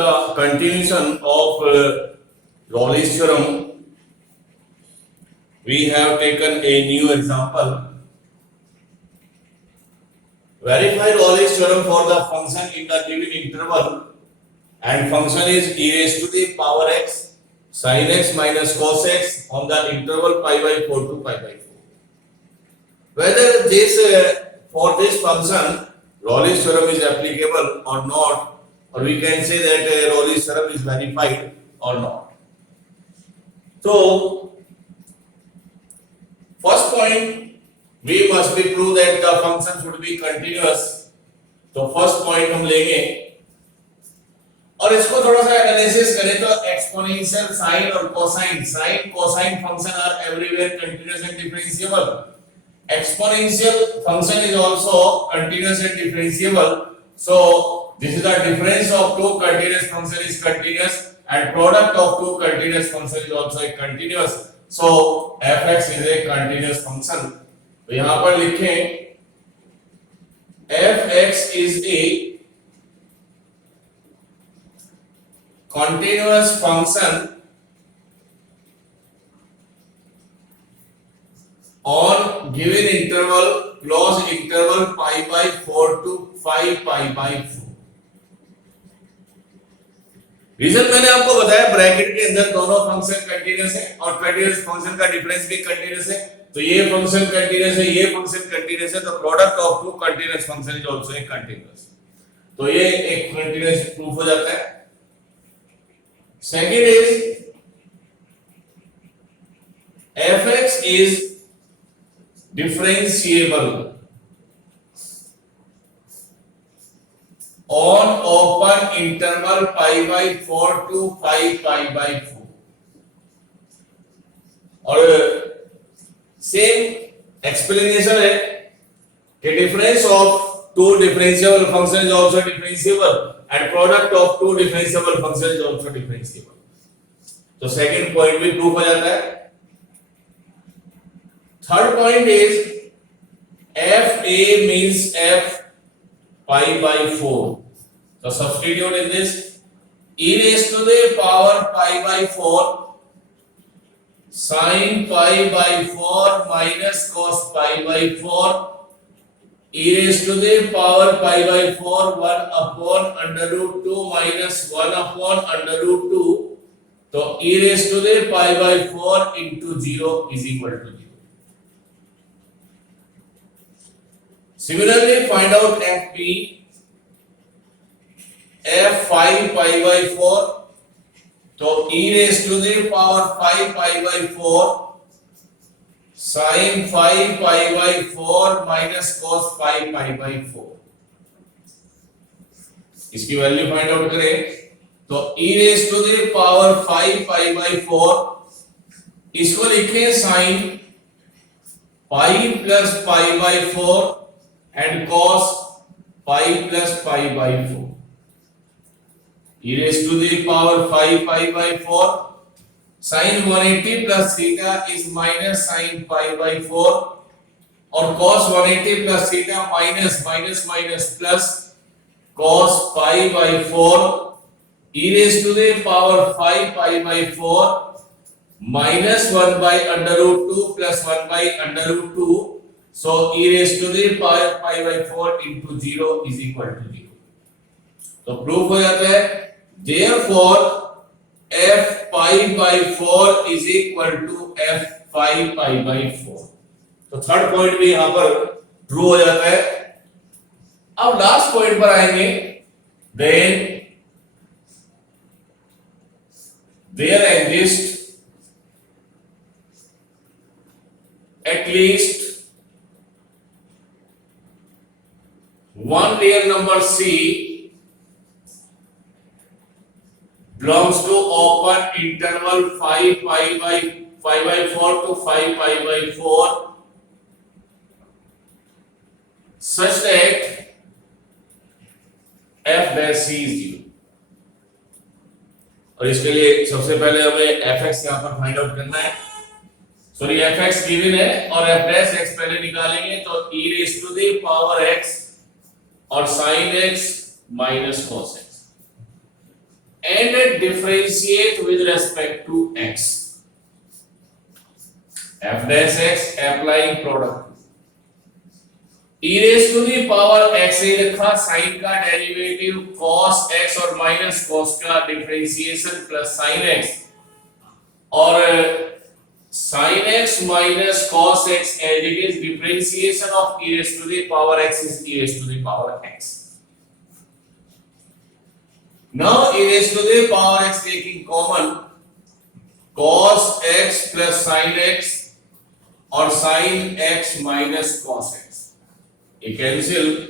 the continuation of Raleigh's theorem, we have taken a new example. Verify Raleigh's theorem for the function in the given interval, and function is e raised to the power x sin x minus cos x on the interval pi by 4 to pi by 4. Whether this for this function Raleigh's theorem is applicable or not, or we can say that Raleigh's theorem is verified or not. So first point, we must be prove that the function should be continuous. तो first point हम लेंगे और इसको थोड़ा सा analysis करें तो exponential sine और cosine, sine cosine function are everywhere continuous and differentiable. Exponential function is also continuous and differentiable. So this is the difference of two continuous function is continuous, and product of two continuous function is also a continuous. So fx is a continuous function. तो यहाँ पर लिखें fx is a continuous function on given interval, closed interval pi by 4 to 5 pi by 4. Reason मैंने आपको बताया, bracket के अंदर दोनों फंक्शन कंटीन्यूअस है और कंटीन्यूअस फंक्शन का डिफरेंस भी कंटीन्यूअस है. तो ये फंक्शन कंटीन्यूअस है, ये फंक्शन कंटीन्यूअस है, तो product of two continuous function is also a continuous. तो ये एक कंटीन्यूअस प्रूफ हो जाता है. Second is fx is differentiable on open interval pi by 4 to 5 pi by 4. और सेम एक्सप्लेनेशन है कि difference of two differentiable function is also differentiable and product of two differentiable function is also differentiable. तो second point भी proof हो जाता है. Third point is fa means f pi by 4. So substitute in this e raised to the power pi by 4 sin pi by 4 minus cos pi by 4 e raised to the power pi by 4 1 upon under root 2 minus 1 upon under root 2. So e raised to the pi by 4 into 0 is equal to 0. Similarly, find out fp f 5 pi by 4. तो e raised to the power 5 pi by 4 sin 5 pi by 4 minus cos 5 pi by 4. इसकी value find out करें तो e raised to the power 5 pi by 4, इसको लिखें sin pi plus pi by 4 and cos pi plus pi by 4. E raised to the power 5 pi by 4 sin 180 plus theta is minus sin pi by 4 और cos 180 plus theta minus minus minus plus cos pi by 4 e raised to the power 5 pi by 4 minus 1 by under root 2 plus 1 by under root 2. So e raised to the power pi by 4 into 0 is equal to 0. तो proof हो जाता है. Therefore f pi by 4 is equal to f 5 pi by 4. तो third point भी यहां पर true हो जाता है. अब लास्ट पॉइंट पर आएंगे. Then there exists at least one real number c belongs to open interval 5 pi by 4 to 5 pi by 4 such that f dash c is 0. और इसके लिए सबसे पहले हमें fx यहां पर फाइंड आउट करना है. सॉरी fx गिवन है और f dash x पहले निकालेंगे तो e raised to the power x और sin x minus cos x. and differentiate with respect to x. F dash x applying product. e raised to the power x ने लिखा sin का derivative cos x और minus cos का differentiation plus sin x और sin x minus cos x as it is differentiation of e raised to the power x is e raised to the power x. Now e raised to the power x taking common cos x plus sin x or sin x minus cos x. You cancel.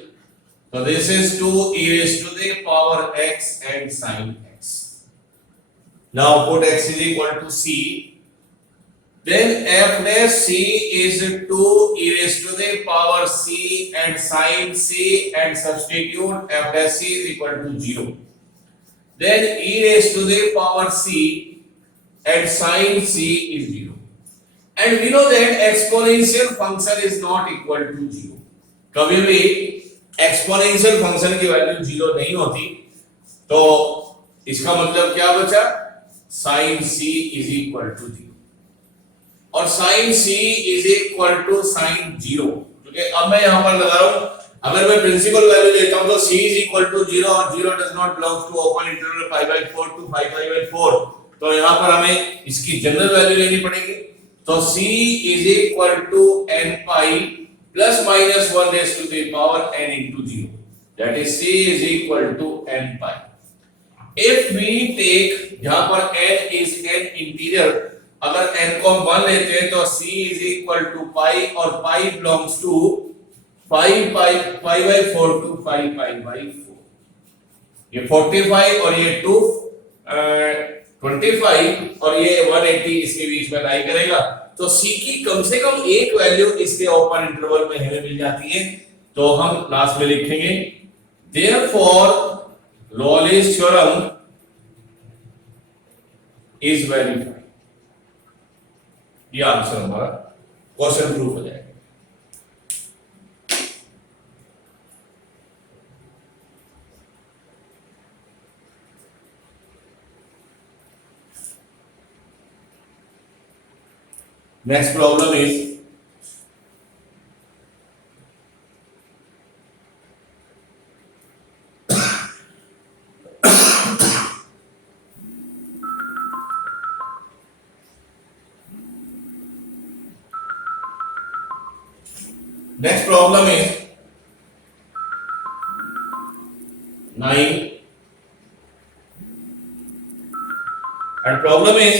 So this is 2 e raised to the power x and sin x. Now put x is equal to c. Then f dash c is 2 e raised to the power c and sin c and substitute f dash c is equal to 0. Then e raised to the power c and sin c is 0. And we know that exponential function is not equal to 0. कभी भी exponential function की value 0 नहीं होती, तो इसका मतलब क्या बचा? sin c is equal to 0 और sin c is equal to sin 0. क्योंकि अब मैं यहां पर लगा रहा हूं, अगर मैं प्रिंसिपल वैल्यू लेता हूं तो c is equal to 0 और 0 does not belong to open interval pi by 4 to pi by 4, तो यहां पर हमें इसकी जनरल वैल्यू लेनी पड़ेगी. तो c is equal to n pi plus minus 1 raised to the power n into 0, that is c is equal to n pi. If we take जहां पर n is n integer, अगर n को हम 1 लेते हैं तो c is equal to pi और pi belongs to pi by 4 to pi by 4. ये 45 और ये 25 और ये 180 इसके बीच में लाई करेगा, तो c की कम से कम एक वैल्यू इसके ओपन इंटरवल में हमें मिल जाती है. तो हम लास्ट में लिखेंगे therefore Lawley's theorem is verified. ये आंसर हमारा क्वेश्चन प्रूफ हो जाएगा. Next problem is next problem is 9 and problem is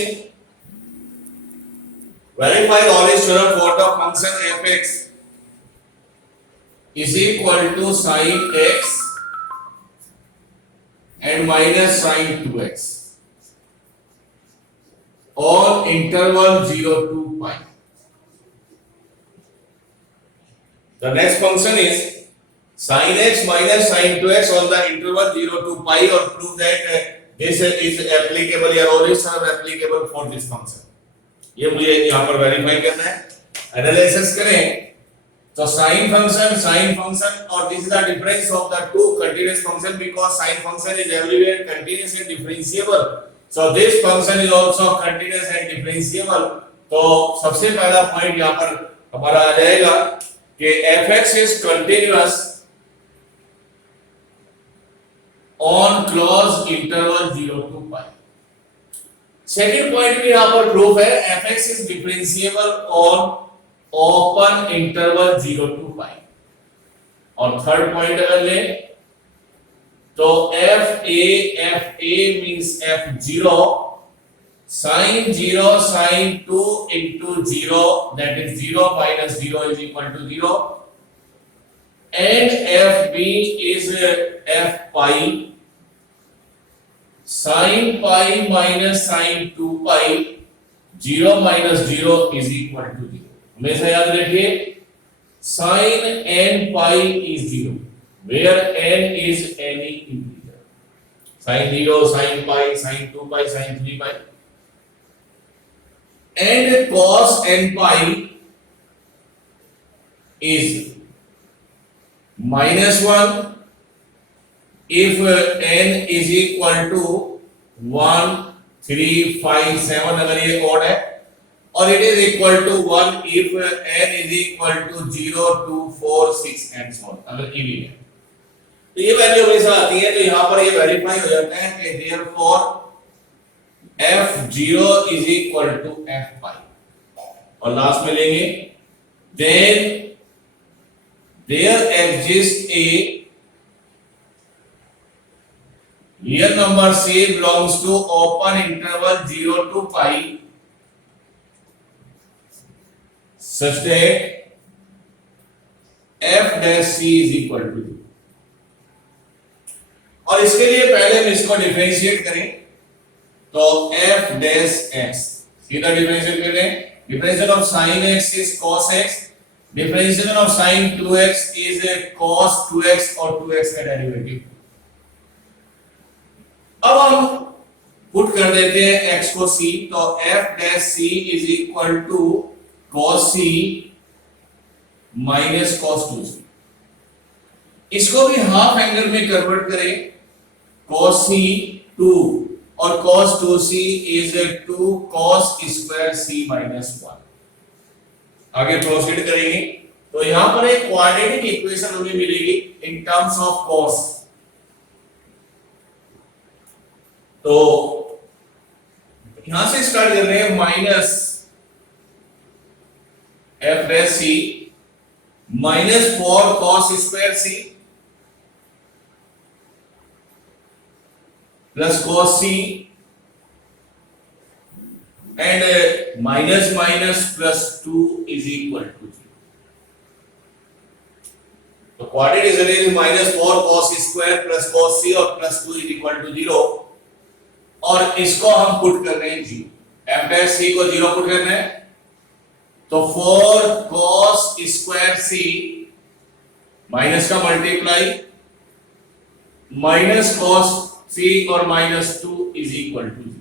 verify Lawley's theorem for the function f(x) is equal to sin x and minus sin 2x on interval 0 to pi. The next function is sin x minus sin 2x on the interval 0 to pi, or prove that this is applicable या Lawley's theorem applicable for this function. ये मुझे यहाँ पर verify करना है. Analysis करें तो sin function और this is the difference of the two continuous function because sin function is everywhere continuous and differentiable. So this function is also continuous and differentiable. तो सबसे पहला पॉइंट यहाँ पर हमारा आ जाएगा कि f(x) is continuous on closed interval 0 to pi. Second point भी यहां पर प्रूफ है f(x) is differentiable on open interval 0 to pi. और थर्ड पॉइंट अगर ले तो fa means f0 sin 0 sin 2 into 0, that is 0 minus 0 is equal to 0, and fb is f pi sin pi minus sin 2 pi, 0 minus 0 is equal to 0. हमेशा याद रखिए sin n pi is 0 where n is any integer. sin 0 sin pi sin 2 pi sin 3 pi, and cos n pi is -1 if n is equal to 1 3 5 7 अगर ये odd है, और it is equal to 1 if n is equal to 0 2 4 6 and so on, अगर even है तो ये value हमेशा आती है। तो यहां पर ये वेरीफाई हो जाता है कि therefore f0 is equal to f5, और लास्ट में लेंगे then there exist a real number c belongs to open interval 0 to pi such that f dash c is equal to 0। और इसके लिए पहले हम इसको डिफरेंशिएट करें तो f dash x सीधा डिफरेंशिएट कर लें। Differential of sin x is cos x, differentiation of sin 2x is cos 2x और 2x का डेरिवेटिव। अब हम पुट कर देते हैं x को c, तो f dash c is equal to cos c minus cos 2c। इसको भी हाफ एंगल में कन्वर्ट करें, cos c 2 और cos 2c is 2 cos square c minus 1। आगे प्रोसीड करेंगे तो यहां पर एक क्वाड्रेटिक इक्वेशन हमें मिलेगी इन टर्म्स ऑफ cos। तो यहां से स्टार्ट कर रहे हैं minus f dash c minus 4 cos square c plus cos c and minus minus plus 2 is equal to 0। तो quadratic is arrange minus 4 cos square plus cos c और plus 2 is equal to 0, और इसको हम put कर रहे हैं 0, f dash c को 0 put करना है तो 4 cos स्क्वायर c माइनस का मल्टीप्लाई माइनस cos c और माइनस 2 इज इक्वल टू 0।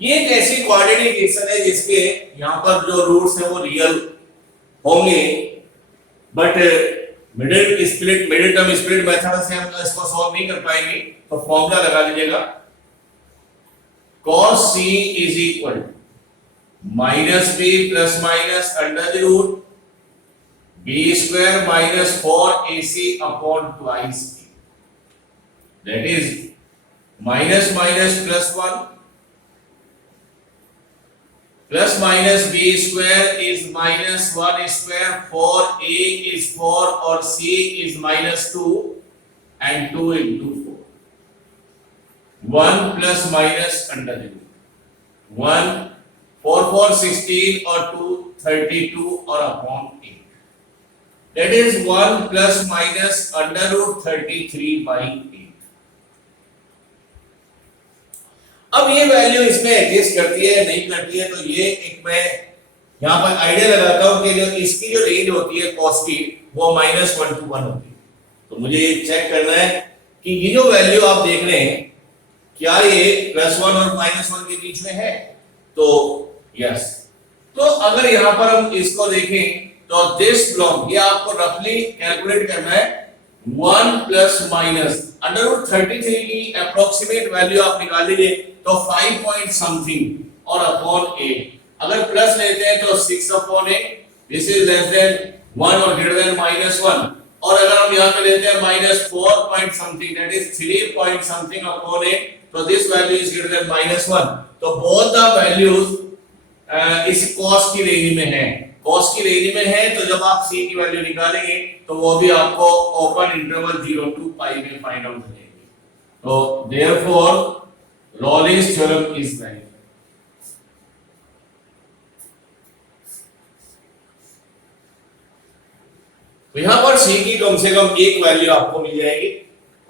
ये एक ऐसी क्वाड्रेटिक इक्वेशन है जिसके यहां पर जो रूट्स है वो रियल होंगे, but middle term split method से हम इसको सॉल्व नहीं कर पाएंगे। तो फॉर्मूला लगा लीजिएगा, cos c is equal minus b plus minus under the root b square minus 4ac upon twice b, that is minus minus plus 1 plus minus b square is minus 1 square, 4a is 4 और c इज minus 2 and 2 into 4, 1 plus minus under the root 1 4 4 16 और 2 32 और upon 8, that is 1 plus minus under root 33 by 8। अब ये value इसमें adjust करती है नहीं करती है, तो ये एक मैं यहां पर आइडिया लगाता हूं कि जो इसकी जो रेंज होती है cos की वो -1 to 1 होती है। तो मुझे ये चेक करना है कि ये जो वैल्यू आप देख रहे हैं क्या ये +1 और -1 के बीच में है, तो यस। तो अगर यहां पर हम इसको देखें तो दिस ब्लॉक ये आपको रफली कैलकुलेट करना है 1 प्लस माइनस अंडर रूट 33 की अप्रोक्सीमेट वैल्यू आप निकाल लीजिए तो 5 पॉइंट समथिंग और अपॉन 8। अगर प्लस लेते हैं तो 6 upon 8, this is less than 1 और ग्रेटर देन -1, और अगर हम यहां पे लेते हैं -4 point something that is 3 point something upon 8, तो this value is greater than -1। तो बोथ द वैल्यूज इस cos की रेंज में है, cos की रेंज में है, तो जब आप c की वैल्यू निकालेंगे तो वो भी आपको ओपन इंटरवल 0 to pi में फाइंड आउट हो जाएगी। तो therefore Rolle's theorem is valid। तो यहां पर c की कम से कम एक वैल्यू आपको मिल जाएगी,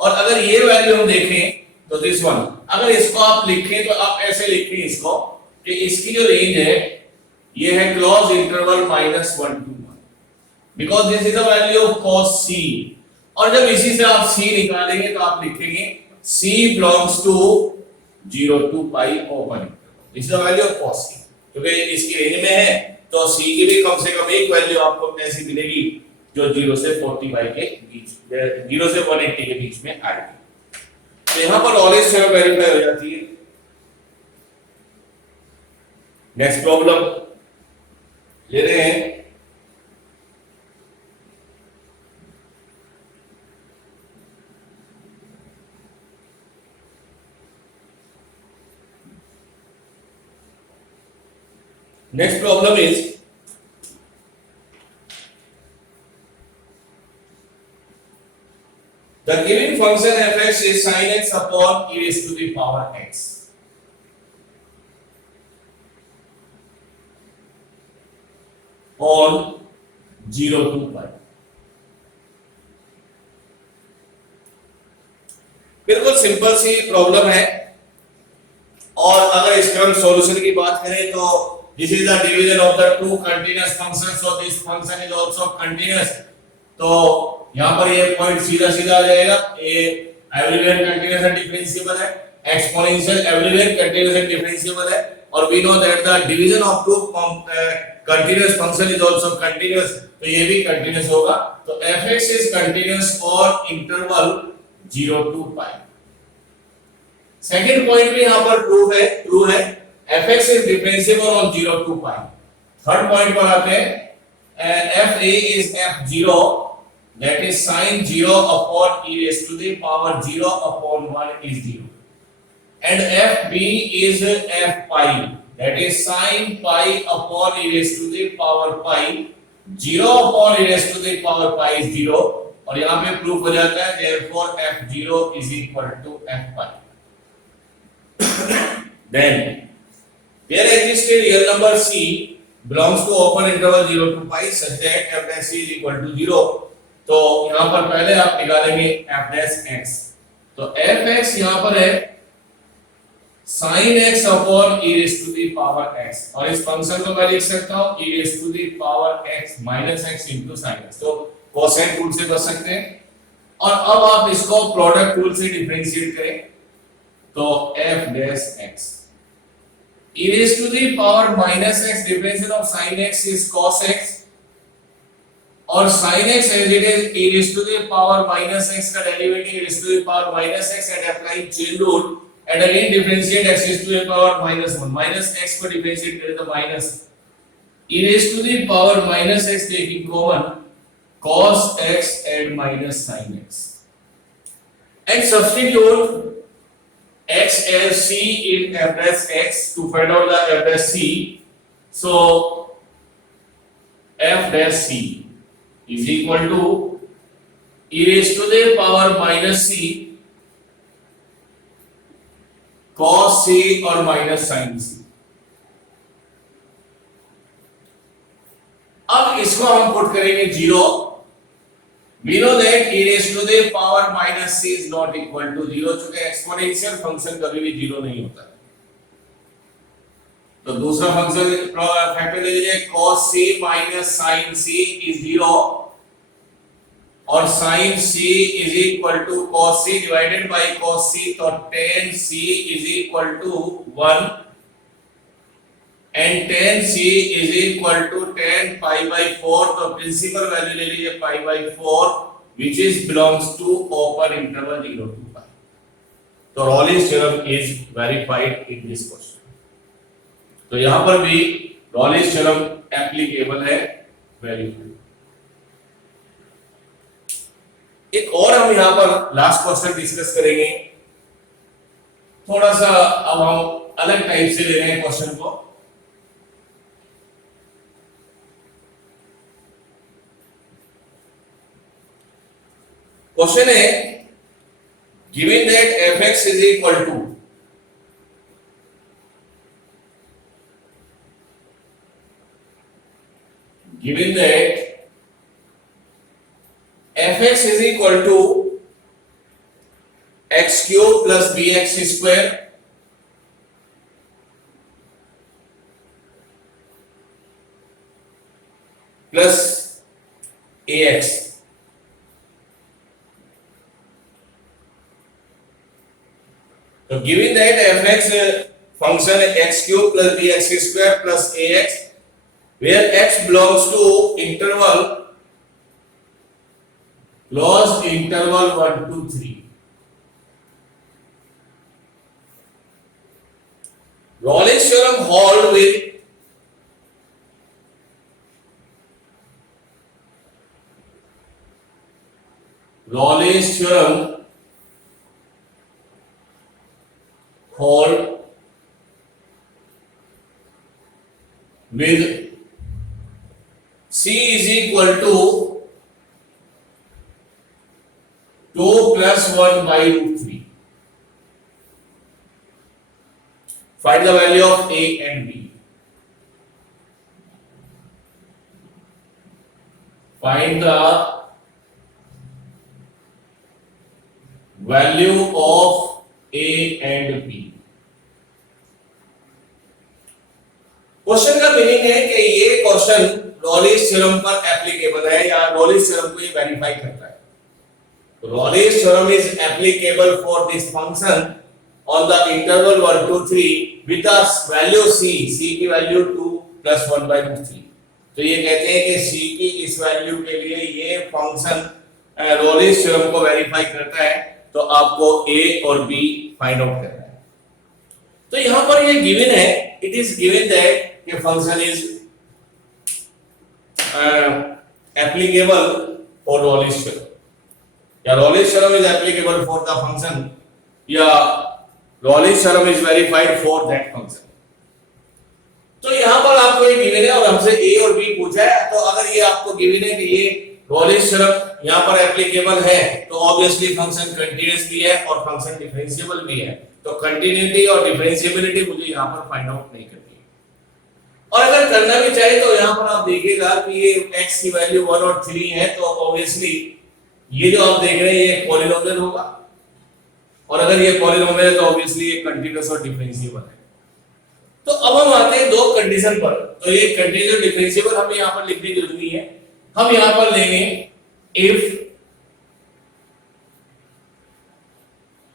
और अगर ये वैल्यू हम देखें तो दिस वन, अगर इसको आप लिखें तो आप ऐसे लिखें इसको कि इसकी जो रेंज है ये है close interval -1 to 1, because this is the value of cos c। और जब इसी से आप c निकालेंगे तो आप लिखेंगे c belongs to 0 to pi open interval, this is the value of cos c। क्योंकि इसकी रेंज में है तो c की भी कम से कम एक वैल्यू आपको ऐसी मिलेगी जो 0 से 45 के बीच, 0 से 180 के बीच में आएगी। तो यहां पर ऑलवेज थ्योरम वेरीफाई हो जाती है। नेक्स्ट प्रॉब्लम ले रहे हैं। Next problem is the given function fx is sin x upon e raised to the power x on 0 to pi। बिल्कुल सिंपल सी प्रॉब्लम है, और अगर इसका हम सॉल्यूशन की बात करें तो this is the division of the two continuous functions, so this function is also continuous. तो यहां पर ये पॉइंट सीधा सीधा आ जाएगा, ये एवरीवेयर कंटीन्यूअस एंड डिफरेंशिएबल है, exponential everywhere continuous and differentiable है, और we know that the division of two continuous function is also continuous, तो ये भी कंटीन्यूअस होगा। तो fx is continuous for interval 0 to pi। Second point भी यहां पर ट्रू है, fx is differentiable on 0 to pi। Third point पर आते हैं, fa is f0 that is sin 0 upon e raised to the power 0 upon 1 is 0, and fb is f pi that is sin pi upon e raised to the power pi, 0 upon e raised to the power pi is 0, और यहां पे proof हो जाता है therefore f0 is equal to f pi। then there exists a real number c belongs to open interval 0 to pi such that f dash c is equal to 0। तो यहां पर पहले आप निकालेंगे f dash x, तो fx यहां पर है sin x upon e raised to the power x, और इस फंक्शन को मैं लिख सकता हूं e raised to the power x minus x into sin x। तो कोसेंट रूल से बच सकते हैं, और अब आप इसको प्रोडक्ट रूल से डिफरेंशिएट करें तो f dash x e raised to the power minus x, differential of sin x is cos x, और sin x as it is e raised to the power minus x का derivative e raised to the power minus x and applying chain rule, and again differentiate x raised to the power minus 1, minus x को differentiate करें तो minus e raised to the power minus x taking common cos x and minus sin x, and substitute x as c in f dash x to find out the f dash c। so f dash c is equal to e raised to the power minus c cos c और minus sin c। अब इसको हम put करेंगे 0। we know that e raised to the power minus c is not equal to 0, चूंकि exponential function कभी भी 0 नहीं होता। तो दूसरा फंक्शन फैक्टर ले लीजिए, cos c minus sin c is 0, और sin c is equal to cos c divided by cos c, तो tan c is equal to 1 and tan c is equal to tan pi by 4, तो principal value ले लीजिए pi by 4 which is belongs to open interval 0 to pi। तो Rollins theorem is verified in this question। तो यहां पर भी Rollins theorem applicable है, verified. एक और हम यहां पर लास्ट क्वेश्चन डिस्कस करेंगे, थोड़ा सा अब हम अलग टाइप से ले रहे हैं क्वेश्चन को। क्वेश्चन है given that fx is equal to given that fx is equal to x cube plus bx square plus ax, तो given that fx function x cube plus bx square plus ax where x belongs to interval closed interval 1 to 3, Rawley's theorem hold with Rawley's theorem hold with C is equal to 2 plus 1 by root 3. Find the value of A and B. Find the value of A and B. Question का meaning है कि ये question रॉलेस theorem पर applicable है या रॉलेस theorem को ये verify करता है. Rawley's theorem is applicable for this function on the interval 1 to 3 with the value c की वैल्यू 2 plus 1 by root 3. तो ये कहते हैं कि c की इस वैल्यू के लिए ये फंक्शन Rawley's theorem को वेरीफाई करता है. तो आपको a और b फाइंड आउट करना है. तो यहां पर ये गिवन है, इट इज गिवन दैट कि function is applicable for Rawley's theorem. या Rawley's theorem is applicable for the function या Rawley's theorem is verified for that function. तो यहां पर आपको ये गिवन है और हमसे a और b पूछा है. तो अगर ये आपको गिवन है कि ये Rawley's theorem यहां पर एप्लीकेबल है तो ऑब्वियसली फंक्शन कंटीन्यूअस भी है और फंक्शन डिफरेंशिएबल भी है. तो कंटिन्यूटी और डिफरेंशिएबिलिटी मुझे यहां पर फाइंड आउट नहीं करनी है. और अगर करना भी चाहे तो यहां पर आप देखिएगा कि ये x की वैल्यू 1 और 3 है. तो ऑब्वियसली ये जो आप देख रहे हैं ये पॉलिनोमियल होगा और अगर ये पॉलिनोमियल है तो ऑब्वियसली ये कंटीन्यूअस और डिफरेंशिएबल है. तो अब हम आते हैं दो कंडीशन पर. तो ये कंटीन्यूअस और डिफरेंशिएबल हमें यहां पर लिखने की जरूरत नहीं है. हम यहां पर लेंगे if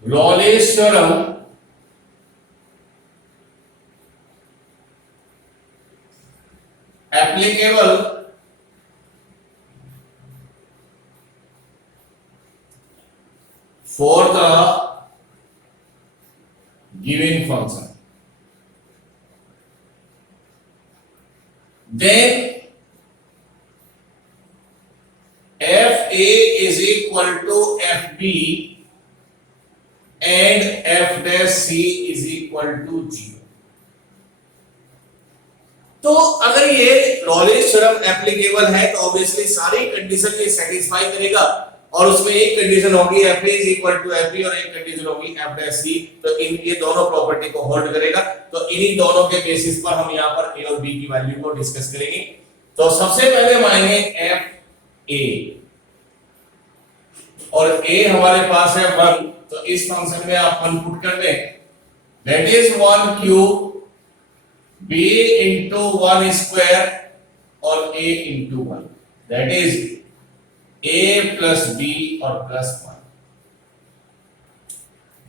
Rawley's theorem applicable for the given function, then fa is equal to fb and f dash c is equal to 0. तो अगर ये Rawley's theorem एप्लीकेबल है तो ऑब्वियसली सारी कंडीशन ये सेटिस्फाई करेगा और उसमें एक कंडीशन होगी fa is equal to fb और एक कंडीशन होगी f dash c. तो इन ये दोनों प्रॉपर्टी को होल्ड करेगा. तो इन्हीं दोनों के बेसिस पर हम यहाँ पर a और b की वैल्यू को डिस्कस करेंगे. तो सबसे पहले मानेंगे f a और a हमारे पास है 1. तो इस फंक्शन में आप 1 पुट कर दें. That is 1 cube b into 1 square और a into 1. That is a plus b और plus 1.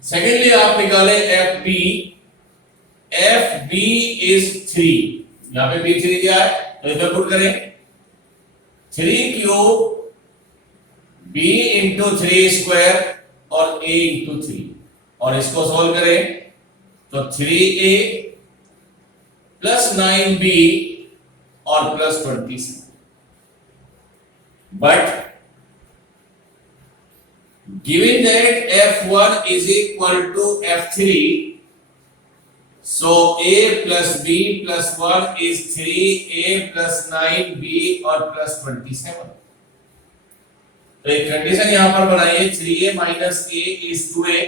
सेकेंडली आप निकालें fb. fb is 3. यहां पे b 3 दिया है तो इधर पुट करें 3 क्यूब b into 3 square और a into 3 और इसको सॉल्व करें तो 3a plus 9b और plus 27. But given that f1 is equal to f3, so a plus b plus 1 is 3a plus 9b और plus 27. तो एक कंडीशन यहां पर बनाइए 3a minus a is 2a,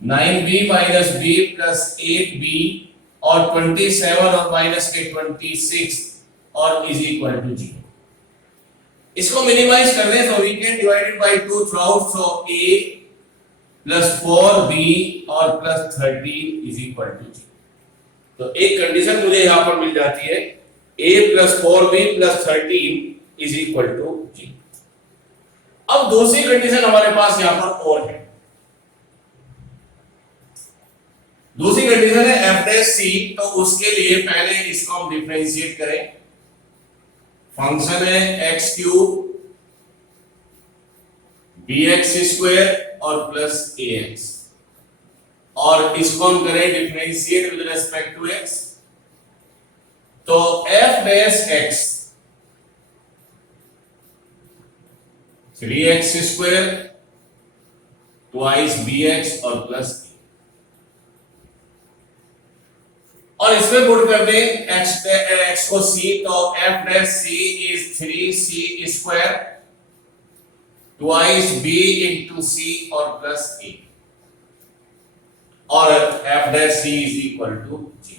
9b minus b plus 8b और 27 और minus के 26 और इज इक्वल टू 0. इसको मिनिमाइज कर दें तो we can divide it by 2 throughout. So a plus 4b और plus 13 इज इक्वल टू 0. तो एक कंडीशन मुझे यहां पर मिल जाती है a plus 4b plus 13 is equal to 0. अब दूसरी कंडीशन हमारे पास यहां पर और है. दूसरी कंडीशन है f dash c. तो उसके लिए पहले इसको हम डिफरेंशिएट करें. फंक्शन है x क्यूब bx स्क्वायर और प्लस ax. और इसको हम करें differentiate with respect to x, तो f dash x 3x square twice bx और प्लस a, और इसमें पुट कर दें x को c, तो f dash c is 3c square twice b into c और प्लस a, और f dash c is equal to 0.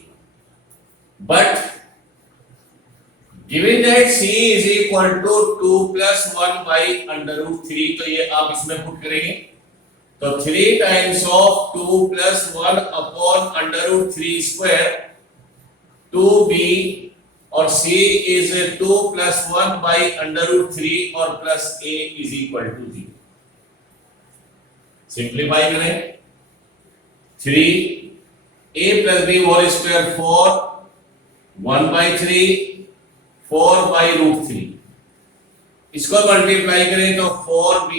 But given that c is equal to 2 plus 1 by under root 3, तो ये आप इसमें put करेंगे, तो 3 times of 2 plus 1 upon under root 3 square 2b, और c is 2 plus 1 by under root 3 और plus a is equal to 0. Simplify करें, 3a plus b whole square 4 1 by 3 4 by root 3, इसको मल्टीप्लाई करें तो 4b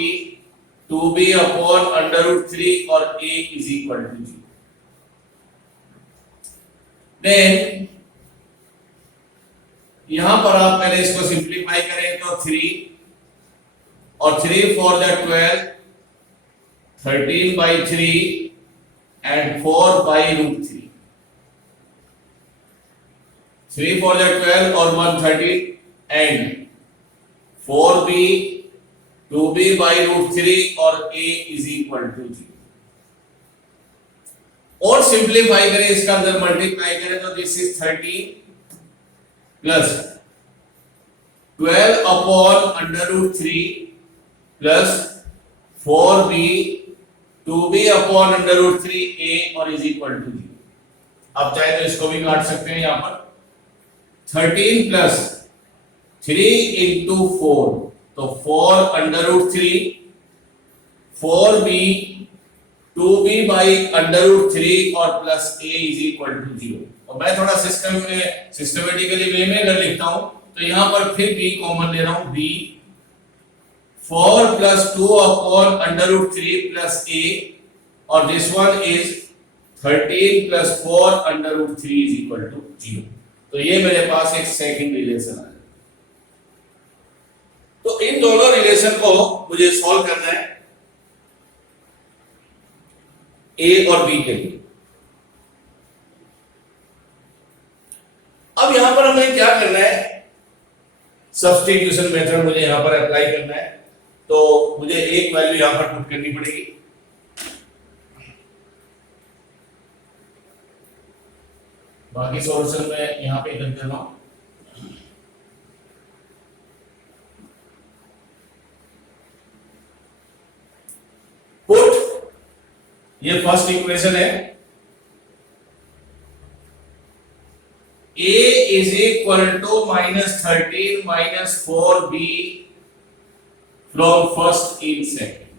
2b upon under root 3 और a is equal to 0. Then यहां पर आप पहले इसको सिंप्लीफाई करें तो 3 और 3 4 the 12 13 by 3 and 4 by root 3, 3 4 the 12 और 1 13 and 4b 2b by root 3 और a is equal to 0. और सिंप्लीफाई करें, इसका अंदर मल्टीप्लाई करें तो this is 13 plus 12 upon under root 3 plus 4b 2b upon under root 3a और इज इक्वल टू 0. आप चाहे तो इसको भी काट सकते हैं, यहां पर 13 प्लस 3 इंटू 4, तो 4 under root 3 4b 2b by under root 3 और plus a is equal to 0. और मैं थोड़ा सिस्टमेटिकली वे में अगर लिखता हूं तो यहां पर फिर b कॉमन ले रहा हूं, b 4 plus 2 upon under root 3 plus a, और this one is 13 plus 4 under root 3 is equal to 0. तो ये मेरे पास एक सेकंड रिलेशन है. तो इन दोनों रिलेशन को मुझे सॉल्व करना है a और b के लिए. अब यहां पर हमें क्या करना है, सब्स्टिट्यूशन मेथड मुझे यहां पर अप्लाई करना है, तो मुझे एक वैल्यू यहां पर पुट करनी पड़ेगी. बाकी सॉल्यूशन में यहां पे इधर कर रहा हूं. पुट, ये फर्स्ट इक्वेशन है, a is equal to minus 13 minus 4b from first in second.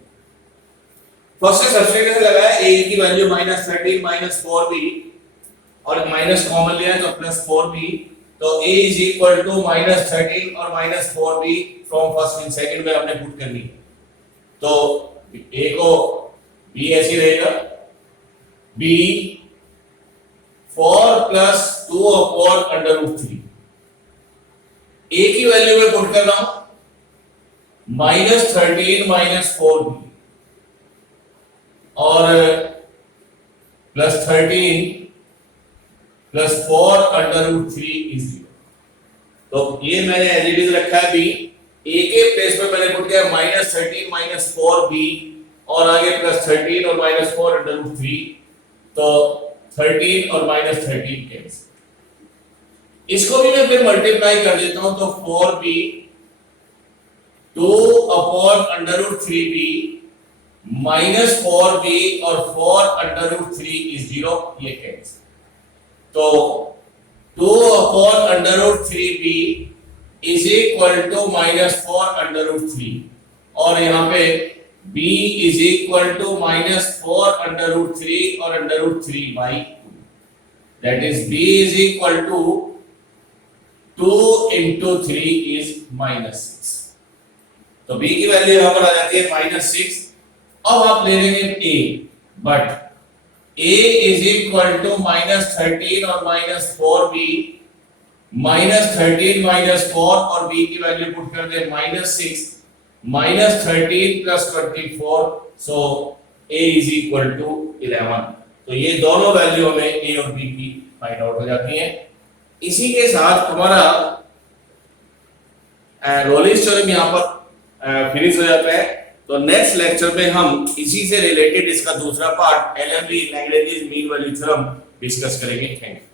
First से सब्स्टिट्यूशन लगाया, a की वैल्यू minus 13 minus 4b और माइनस कॉमन लिया तो प्लस 4b, तो a is equal to minus 13 और minus 4b from first in second में हमने पुट करनी है. तो a को b ऐसी रहेगा, b 4 plus 2 upon under root 3, a की वैल्यू में पुट कर रहा हूं minus 13 minus 4b और plus 13 plus 4 under root 3 is 0. तो ये मैंने एज इट इज रखा है b, a के प्लेस पे मैंने पुट किया minus 13 minus 4b और आगे plus 13 और minus 4 under root 3, तो 13 और minus 13 कैंसिल. इसको भी मैं फिर मल्टीप्लाई कर देता हूं, तो 4b 2 upon under root 3b minus 4b और 4 under root 3 is 0, ये कैंसिल. तो 2 upon under root 3b is equal to minus 4 under root 3 और यहाँ पे b is equal to minus 4 under root 3 और under root 3 by 2. That is b is equal to 2 into 3 is minus 6. तो b की value यहाँ पर आ जाती है minus 6. अब आप ले लेंगे a, but a is equal to -13 और -4b, -13 -4 और b की वैल्यू पुट कर दे -6, -13 + 24, सो a is equal to 11। तो ये दोनों वैल्यू हमें a और b की फाइंड आउट हो जाती हैं। इसी के साथ हमारा रोलिंस थ्योरम यहाँ पर फिनिश हो जाता है। तो नेक्स्ट लेक्चर में हम इसी से रिलेटेड इसका दूसरा part LMB Lagrange mean value theorem discuss करेंगे। Thank you.